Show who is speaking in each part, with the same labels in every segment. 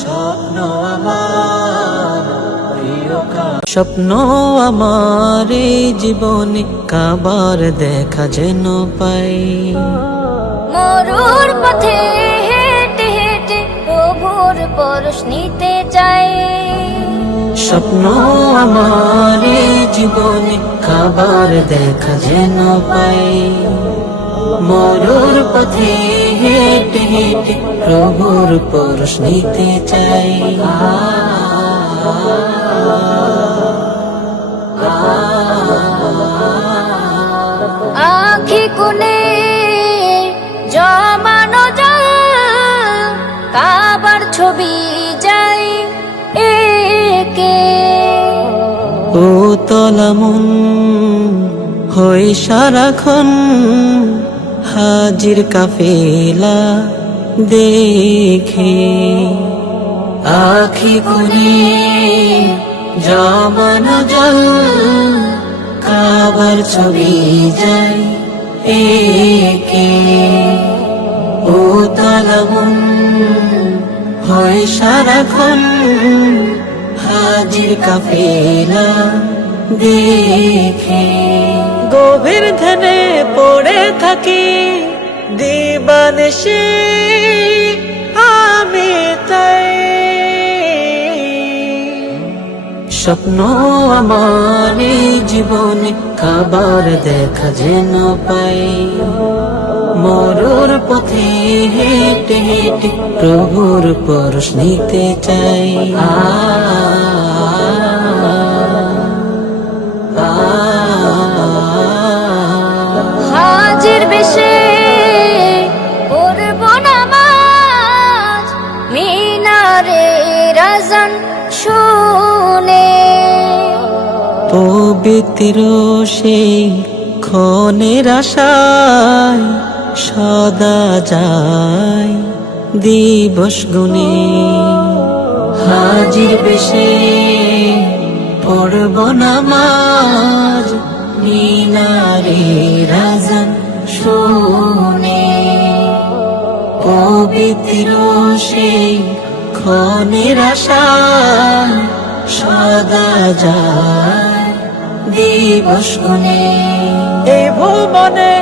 Speaker 1: স্বপ্ন আমার স্বপ্ন আমার এই জীবনে কাবার দেখা যেন পাই।
Speaker 2: মরুর পথে হেঁটে হেঁটে প্রভুর পরশ নিতে চাই।
Speaker 1: স্বপ্ন আমার জীবনে খাবার দেখা যেন পাই। মরুর পথে হেঁটে হেঁটে প্রভুর পরশ নিতে চাই।
Speaker 2: আখি কোণে জমানো যায় কাবার ছবি যাই একে।
Speaker 1: ও তলামন হই সারাক্ষণ হাজির কাফেলা দেখে। আখি কুনি জমানো জল, কাবার ছবি যাই একে। ও তলামন, হয় সারাক্ষণ হাজির কাফেলা দেখে। গভীর ধ্যানে পড়ে থাকি। দিবানিশি আমি তাই। স্বপ্ন আমার জীবনে খাবার দেখা যেন পাই। মরুর পথে হেঁটে হেঁটে প্রভুর পরশ নিতে চাই। আ,
Speaker 2: বেশে পড়ব নামাজ। মিনারে রাজন শুনে।
Speaker 1: পবিত্র সেই ক্ষণের আশায় সদা যায় দিবস গুনে হাজির বেশে পড়ব নামাজ। মিনারে রাজন শুনে পবিত্র সেই ক্ষণের আশা সদা যায় দিবস গুনে। এই ভুবনে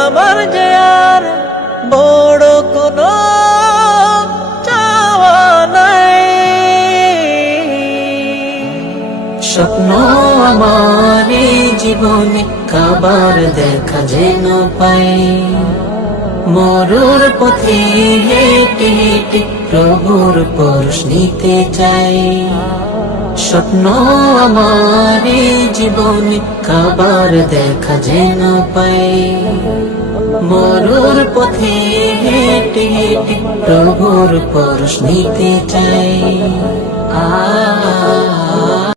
Speaker 1: আমার যে আর স্বপ্ন আমার জীবনে খাবার দেখা যেন পাই। মরুর পথে হেঁটে হেঁটে প্রভুর পরশ নিতে চাই। স্বপ্ন আমার জীবনে খাবার দেখা যেন পাই। মরুর পথে হেঁটে হেঁটে প্রভুর পরশ নিতে চাই। আ